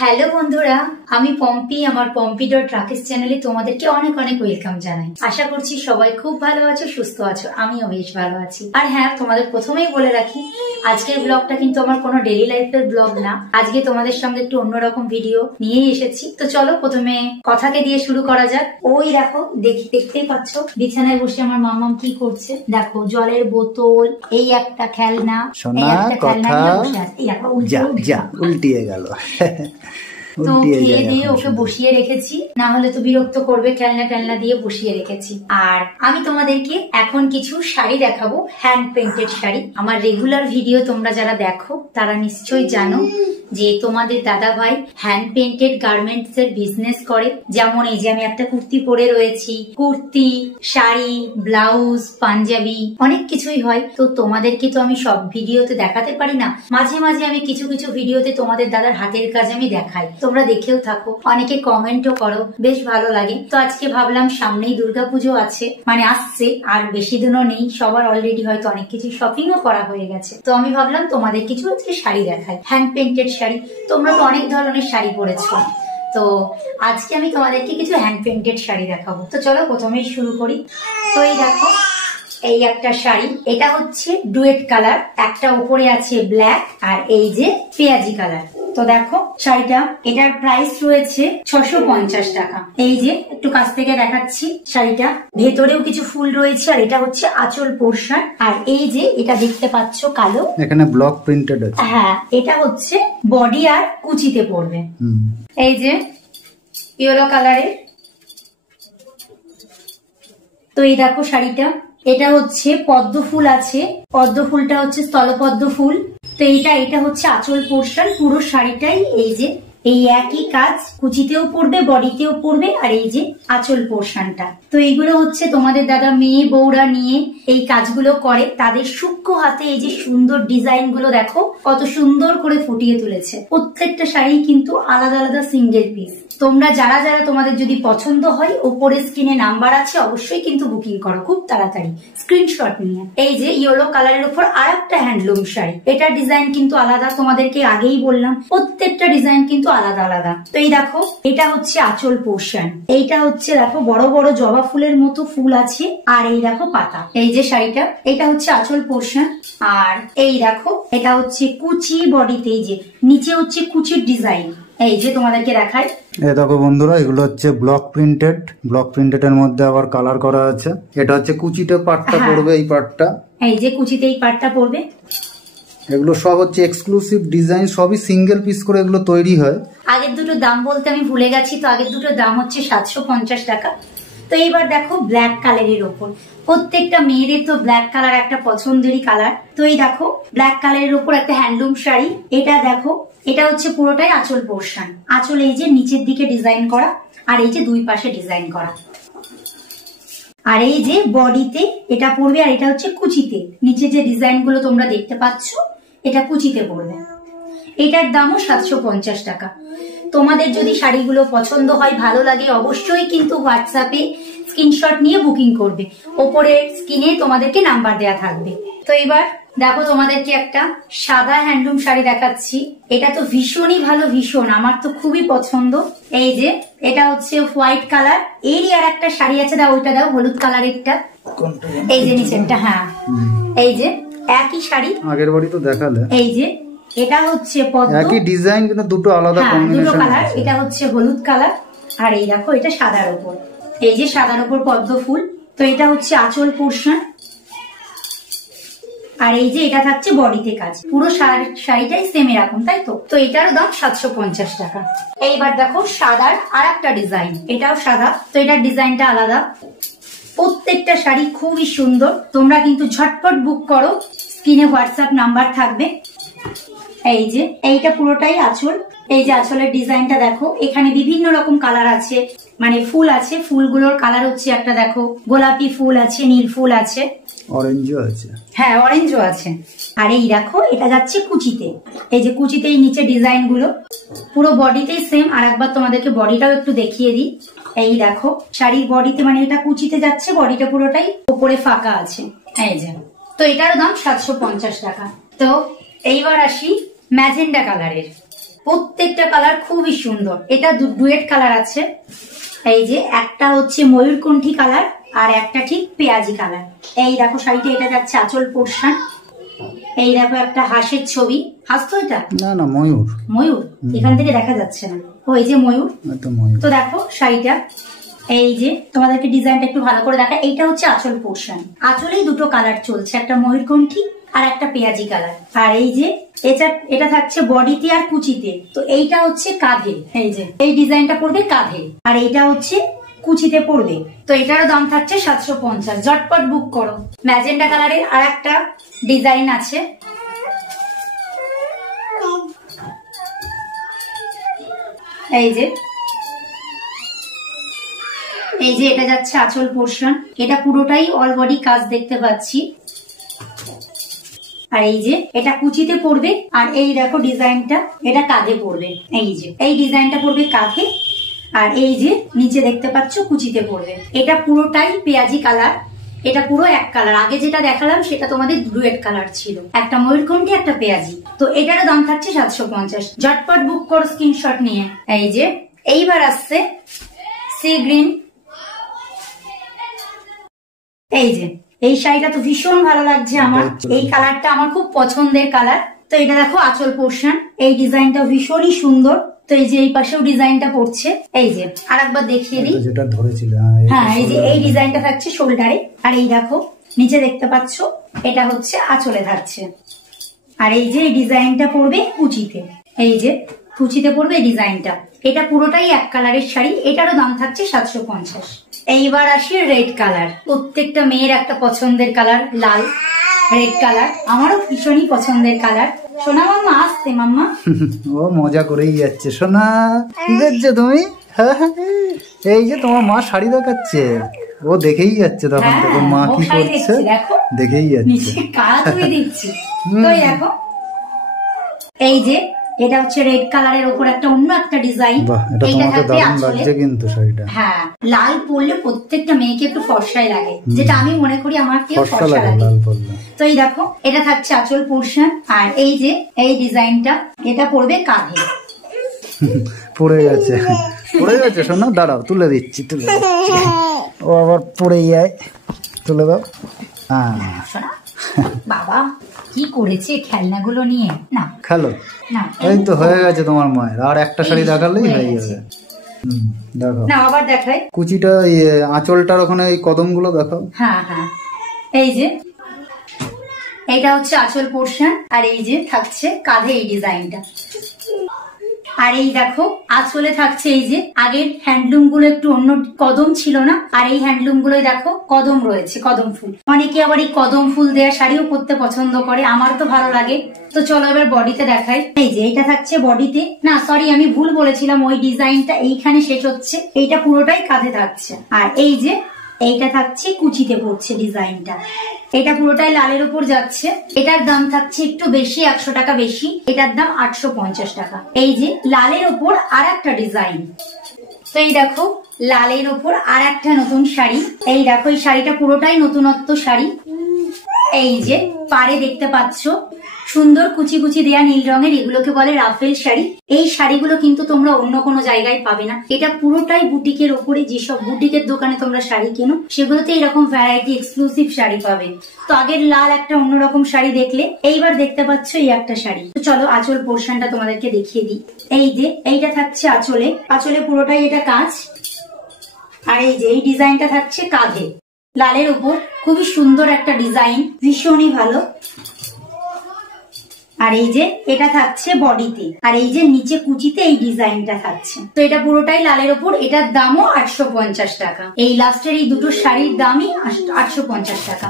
Hello বন্ধুরা, আমি পম্পি। আমার পম্পি.রাকেশ চ্যানেলে তোমাদেরকে অনেক অনেক ওয়েলকাম জানাই। আশা করছি সবাই খুব ভালো আছো, সুস্থ আছো। আমিও বেশ ভালো আছি। আর হ্যাঁ, তোমাদের প্রথমেই বলে রাখি, আজকের ব্লগটা কিন্তু আমার কোনো ডেইলি লাইফের ব্লগ না। আজকে তোমাদের সঙ্গে একটু অন্যরকম ভিডিও নিয়েই এসেছি। তো চলো প্রথমে কথাকে দিয়ে শুরু করা যাক। ওই দেখো, দেখতেই পাচ্ছ বিছানায় বসে আমার মাম্মাম কি করছে। দেখো, জলের বোতল, এই একটা খেলনা, এই একটা খেলনা নিয়ে বসে আছে। এই একটা উল্টিয়ে গেল। তো খেয়ে দিয়ে ওকে বসিয়ে রেখেছি, না হলে তো বিরক্ত করবে। খেলনা দিয়ে বসিয়ে রেখেছি। আর আমি তোমাদেরকে এখন কিছু শাড়ি দেখাবো, হ্যান্ড পেইন্টেড শাড়ি। আমার রেগুলার ভিডিও তোমরা যারা দেখো তারা নিশ্চয়ই জানো যে তোমাদের দাদা ভাই হ্যান্ড পেইন্টেড গার্মেন্টস এর বিজনেস করে। যেমন এই যে আমি একটা কুর্তি পরে রয়েছি, কুর্তি, শাড়ি, ব্লাউজ, পাঞ্জাবি, অনেক কিছুই হয়। তো তোমাদেরকে তো আমি সব ভিডিওতে দেখাতে পারি না, মাঝে মাঝে আমি কিছু কিছু ভিডিওতে তোমাদের দাদার হাতের কাজ আমি দেখাই। তোমরা দেখেও থাকো, অনেকে কমেন্টও করো, বেশ ভালো লাগে। তো আজকে ভাবলাম সামনেই দুর্গাপুজো আছে, মানে আসছে, আর বেশি দিনও নেই। সবার অলরেডি হয়তো অনেক কিছু শপিংও করা হয়ে গেছে। তো আমি ভাবলাম তোমাদের কিছু আজকে শাড়ি দেখাই, হ্যান্ড পেইন্টেড শাড়ি। তোমরা তো অনেক ধরনের শাড়ি পরেছো, তো আজকে আমি তোমাদেরকে কিছু হ্যান্ড পেইন্টেড শাড়ি দেখাবো। তো চলো প্রথমেই শুরু করি। তো এই দেখো, এই একটা শাড়ি, এটা হচ্ছে ডুয়েট কালার, একটা উপরে আছে ব্ল্যাক আর এই যে পেঁয়াজি কালার। তো দেখো শাড়িটা, এটার প্রাইস রয়েছে 650 টাকা। এই যে একটু কাছ থেকে দেখাচ্ছি শাড়িটা, ভেতরেও কিছু ফুল রয়েছে, আর এটা হচ্ছে আঁচল পোর্শন। আর এই যে এটা দেখতে পাচ্ছ কালো, এখানে ব্লক প্রিন্টেড আছে। হ্যাঁ, এটা হচ্ছে বডি আর কুচিতে পড়বে। এই যে ইয়েলো কালারের। তো এই দেখো শাড়িটা, এটা হচ্ছে পদ্ম ফুল আছে, পদ্ম ফুলটা হচ্ছে স্থলপদ্ম ফুল। তো এটা হচ্ছে আঁচল পোর্শন। পুরো শাড়িটাই এই যে এই একই কাজ, কুচিতেও পড়বে, বডিতেও পড়বে, আর এই যে আঁচল পোর্শনটা। তো এইগুলো হচ্ছে তোমাদের দাদা মেয়ে বউরা নিয়ে এই কাজগুলো করে, তাদের সূক্ষ্ম হাতে এই যে সুন্দর ডিজাইন গুলো দেখো কত সুন্দর করে ফুটিয়ে তুলেছে। প্রত্যেকটা শাড়ি কিন্তু আলাদা আলাদা সিঙ্গেল পিস। তোমরা যারা যারা তোমাদের যদি পছন্দ হয়, ওপরে স্ক্রিনে নাম্বার আছে, অবশ্যই কিন্তু বুকিং করো খুব তাড়াতাড়ি স্ক্রিনশট নিয়ে। এই যে ইয়েলো কালারের উপর আর একটা হ্যান্ডলুম শাড়ি, এটার ডিজাইন কিন্তু আলাদা, তোমাদেরকে আগেই বললাম প্রত্যেকটা ডিজাইন কিন্তু আলাদা আলাদা। তো এই দেখো, এটা হচ্ছে আঁচল পোর্শন। এইটা হচ্ছে দেখো বড় বড় জবা ফুলের মতো ফুল আছে, আর এই দেখো পাতা। এই যে শাড়িটা, এটা হচ্ছে আঁচল পোর্শন। আর এই দেখো, এটা হচ্ছে কুচি বডিতে, এই যে নিচে হচ্ছে কুচির ডিজাইন। এই যে তোমাদেরকে দেখাই, এই দেখো বন্ধুরা, এগুলো হচ্ছে ব্লক প্রিন্টেড। ব্লক প্রিন্টেড এর মধ্যে আবার কালার করা আছে। এটা হচ্ছে কুচিতে পাটটা পড়বে, এই পাটটা, এই যে কুচিতে এই পাটটা পড়বে। এগুলো সব হচ্ছে এক্সক্লুসিভ ডিজাইন, সবই সিঙ্গেল পিস করে এগুলো তৈরি হয়। আগের দুটো দাম বলতে আমি ভুলে গেছি। তো আগের দুটো দাম হচ্ছে 750 টাকা। তো এইবার দেখো ব্ল্যাক কালারের ওপর, প্রত্যেকটা মেয়েদের তো ব্ল্যাক কালার একটা পছন্দেরই কালার। তো এই দেখো ব্ল্যাক কালারের ওপর একটা হ্যান্ডলুম শাড়ি। এটা দেখো, এটা হচ্ছে পুরোটাই আঁচল পোর্শন। আঁচল এই যে নিচের দিকে ডিজাইন করা, আর এই যে দুই পাশে ডিজাইন করা। আর এই যে বডিতে এটা পড়বে, আর এটা হচ্ছে কুচিতে। নিচে যে ডিজাইন গুলো তোমরা দেখতে পাচ্ছ, এটা কুচিতে পড়বে। এটার দামও 750 টাকা। তোমাদের যদি শাড়িগুলো পছন্দ হয়, ভালো লাগে, অবশ্যই কিন্তু হোয়াটসঅ্যাপে স্ক্রিনশট নিয়ে বুকিং করবে। ওপরে স্ক্রিনে তোমাদেরকে নাম্বার দেয়া থাকবে। তো এবার দেখো তোমাদেরকে একটা সাদা হ্যান্ডলুম শাড়ি দেখাচ্ছি। এটা তো ভীষণই ভালো, ভীষণ, আমার তো খুবই পছন্দ। এই যে এটা হচ্ছে হোয়াইট কালার। এরই আর একটা শাড়ি আছে, দাও ওইটা দাও, হলুদ কালারেরটা। এই যে নিচেরটা, হ্যাঁ এই যে একই শাড়ি, আগের বাড়ি তো দেখালে। এই যে এটা হচ্ছে একই ডিজাইন কিন্তু দুটো আলাদা কম্বিনেশন কালার। এটা হচ্ছে হলুদ কালার, আর এই দেখো এটা সাদার উপর, এই যে সাদার উপর পদ্ম ফুল। তো এটা হচ্ছে আঁচল পোর্শন, আর এই যে এটা থাকছে বডিতে কাজ। পুরো শাড়িটাই সেম এরকম, তাই তো? তো এটারও দাম 750 টাকা। এইবার দেখো সাদার আর একটা ডিজাইন, এটাও সাদা, তো এটার ডিজাইনটা আলাদা। প্রত্যেকটা শাড়ি খুবই সুন্দর। তোমরা কিন্তু ঝটপট বুক করো, স্ক্রিনে হোয়াটসঅ্যাপ নাম্বার থাকবে। এই যে এইটা পুরোটাই আঁচল। এই যে আঁচলের ডিজাইনটা দেখো, এখানে বিভিন্ন রকম কালার আছে, মানে ফুল আছে। ফুলগুলোর কালার হচ্ছে একটা দেখো গোলাপি ফুল আছে, নীল ফুল আছে, অরেঞ্জও আছে, হ্যাঁ অরেঞ্জও আছে। আর এই দেখো এটা যাচ্ছে কুচিতে। এই যে কুচিতে এই নিচে ডিজাইন গুলো পুরো বডিতেই সেম। আর একবার তোমাদেরকে বডিটাও একটু দেখিয়ে দিই। এই দেখো শাড়ির বডিতে, মানে এটা কুচিতে যাচ্ছে, বডিটা পুরোটাই উপরে ফাঁকা আছে। এই যে, তো এটার দাম 750 টাকা। তো এইবার আসি ম্যাজেন্ডা কালারের। প্রত্যেকটা কালার খুবই সুন্দর। এটা ডুয়েট কালার আছে, এই যে একটা হচ্ছে ময়ূরকণ্ঠী কালার আর একটা ঠিক পেঁয়াজি কালার। এই দেখো শাড়িটা, এটা যাচ্ছে আঁচল পোর্শন। এই দেখো একটা হাঁসের ছবি, হাঁস তো এটা না না ময়ূর, ময়ূর এখান থেকে দেখা যাচ্ছে না, ওই যে ময়ূর। তো দেখো শাড়িটা, এই যে তোমাদেরকে ডিজাইনটা একটু ভালো করে দেখা। এইটা হচ্ছে আঁচল পোর্শন, আঁচলেই দুটো কালার চলছে, একটা ময়ূরকণ্ঠী আর একটা পেঁয়াজি কালার। আর এই যে এটা থাকছে বডিতে আর কুচিতে। তো এইটা হচ্ছে কাঁধে, এই যে এই ডিজাইনটা পড়বে কাঁধে, আর এইটা হচ্ছে কুচিতে পড়বে। তো এটারও দাম থাকছে 750। ঝটপট বুক করো। ম্যাজেন্ডা কালারের আর একটা ডিজাইন আছে, এই যে এটা যাচ্ছে আঁচল পোর্শন। এটা পুরোটাই অল বডি কাজ দেখতে পাচ্ছি। আর এই যে এটা কুচিতে পড়বে, আর এই দেখো ডিজাইনটা এটা কাঁধে পড়বে। এই যে এই ডিজাইনটা পড়বে কাঁধে, আর এই যে নিচে দেখতে পাচ্ছ কুচিতে পড়বে। এটা পুরোটাই পেঁয়াজি কালার, এটা পুরো এক কালার। আগে যেটা দেখালাম সেটা তোমাদের ডুয়েট কালার ছিল, একটা ময়ূরকণ্ঠী একটা পেঁয়াজি। তো এটারও দাম থাকছে 750। ঝটপট বুক করো স্ক্রিনশট নিয়ে। এই যে এইবার আসছে সি গ্রিন। এই যে এই শাড়িটা তো ভীষণ ভালো লাগছে আমার, এই কালারটা আমার খুব পছন্দের কালার। তো এটা দেখো আঁচল পোর্শন, এই ডিজাইনটা ভীষণই সুন্দর। তো এই যে এই পাশেও ডিজাইনটা পড়ছে, এই যে আরেকবার দেখিয়ে দিই, যেটা ধরেছিল। হ্যাঁ, এই যে এই ডিজাইনটা থাকছে শোল্ডারে, আর এই দেখো নিচে দেখতে পাচ্ছ এটা হচ্ছে আঁচলে থাকছে। আর এই যে এই ডিজাইনটা পড়বে কুচিতে, এই যে কুচিতে পড়বে এই ডিজাইনটা। এটা পুরোটাই এক কালারের শাড়ি, এটারও দাম থাকছে 750। এইবার আসি রেড কালার, প্রত্যেকটা মেয়ের একটা পছন্দের কালার, লাল রেড কালার, আমারও ভীষণই পছন্দের কালার। সোনা মাম্মা আসতে, মাম্মা ও মজা করেই যাচ্ছে। সোনা কি দেখছো তুমি? এই যে তোমার মা শাড়ি দেখাচ্ছে, ও দেখেই যাচ্ছে তখন থেকে মা কি করছে, দেখেই যাচ্ছে। দেখো এই যে এটা হচ্ছে রেড কালারের উপর একটা অন্য একটা ডিজাইন। এটা থাকবে আঁচলে, কিন্তু শাড়িটা হ্যাঁ লাল পরলে প্রত্যেকটা মেয়েকে একটু ফর্সাই লাগে, যেটা আমি মনে করি আমাকে ফর্সা লাগে। তো এই দেখো এটা থাকছে আঁচল পোর্শন, আর এই যে এই ডিজাইনটা এটা পড়বে কাঁধে। পড়ে গেছে, পড়ে গেছে। শোনো দাঁড়াও, তুলে দিচ্ছি, তুলে দিচ্ছি। ও আবার পড়ে যায়, তুলে দাও। বাবা কি করেছে খেলনাগুলো নিয়ে, না খেলো না। এই তো হয়ে গেছে তোমার মায়ের, আর একটা শাড়ি দেখালেই হয়ে যাবে। দেখো না আবার দেখাই, কুচিটা আঁচলটার ওখানে এই কদমগুলো দেখাও। হ্যাঁ হ্যাঁ, এই যে এইটা হচ্ছে আঁচল পোর্শন, আর এই যে থাকছে কাঁধে এই ডিজাইনটা। আর এই দেখো আঁচলে থাকছে এই যে আগের হ্যান্ডলুম গুলো একটু অন্য কদম ছিল না, আর এই হ্যান্ডলুম গুলো দেখো কদম রয়েছে, কদম ফুল। অনেকে আবার এই কদম ফুল দেওয়া শাড়িও পরতে পছন্দ করে, আমার তো ভালো লাগে। তো চলো এবার বডিতে দেখাই। এই যে এইটা থাকছে বডিতে, না সরি আমি ভুল বলেছিলাম, ওই ডিজাইনটা এইখানে শেষ হচ্ছে, এইটা পুরোটাই কাঁধে থাকছে। আর এই যে এইটা থাকছে কুচিতে পড়ছে ডিজাইনটা, এটা পুরোটাই লালের উপর যাচ্ছে। এটার দাম থাকছে একটু বেশি, 100 টাকা বেশি, এটার দাম 850 টাকা। এই যে লালের উপর আর একটা ডিজাইন। তো এই দেখো লালের উপর আর একটা নতুন শাড়ি। এই দেখো এই শাড়িটা পুরোটাই নতুনত্ব শাড়ি। এই যে পাড়ে দেখতে পাচ্ছ সুন্দর কুচি কুচি দেয়া নীল রঙের, এগুলোকে বলে রাফেল শাড়ি। এই শাড়িগুলো কিন্তু তোমরা অন্য কোনো জায়গায় পাবে না, এটা পুরোটাই বুটিকের ওপরে। যেসব বুটিকের দোকানে তোমরা শাড়ি কেনো সেগুলোতে এরকম ভ্যারাইটি এক্সক্লুসিভ শাড়ি পাবে। তো আগের লাল একটা অন্যরকম শাড়ি দেখলে, এইবার দেখতে পাচ্ছ এই একটা শাড়ি। তো চলো আঁচল পোর্শনটা তোমাদেরকে দেখিয়ে দিই। এই যে এইটা থাকছে আঁচলে, আঁচলে পুরোটাই এটা কাজ। আর এই যে এই ডিজাইনটা থাকছে কাঁধে লালের উপর, খুবই সুন্দর একটা ডিজাইন, ভীষণই ভালো। আর এই যে এটা থাকছে বডিতে, আর এই যে নিচে কুচিতে এই ডিজাইনটা থাকছে। তো এটা পুরোটাই লালের ওপর, এটার দামও 850 টাকা। এই লাস্টের এই দুটো শাড়ির দামই 850 টাকা।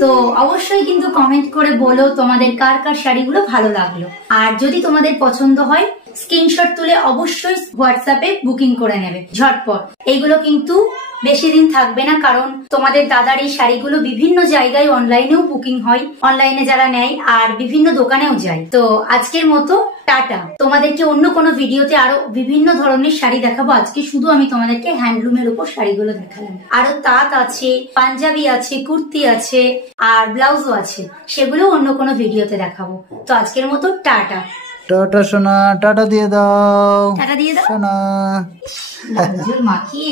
তো অবশ্যই কিন্তু কমেন্ট করে বলো তোমাদের কার কার শাড়িগুলো ভালো লাগলো। আর যদি তোমাদের পছন্দ হয় স্ক্রিনশট তুলে অবশ্যই হোয়াটসঅ্যাপে বুকিং করে নেবে ঝটপট। এইগুলো কিন্তু বেশি দিন থাকবে না, কারণ তোমাদের দাদার এই শাড়িগুলো বিভিন্ন জায়গায় অনলাইনেও বুকিং হয়, অনলাইনে যারা নেয় আর বিভিন্ন দোকানেও যায়। তো আজকের মতো টাটা। তোমাদেরকে অন্য কোনো ভিডিওতে আরো বিভিন্ন ধরনের শাড়ি দেখাবো। আজকে শুধু আমি তোমাদেরকে হ্যান্ডলুমের উপর শাড়িগুলো দেখালাম, আরো তাঁত আছে, পাঞ্জাবি আছে, কুর্তি আছে, আর ব্লাউজও আছে, সেগুলো অন্য কোনো ভিডিওতে দেখাবো। তো আজকের মতো টাটা। টাটা সোনা, টাটা দিয়ে দাও টাটা দিয়ে দাও সোনা। মাখিয়ে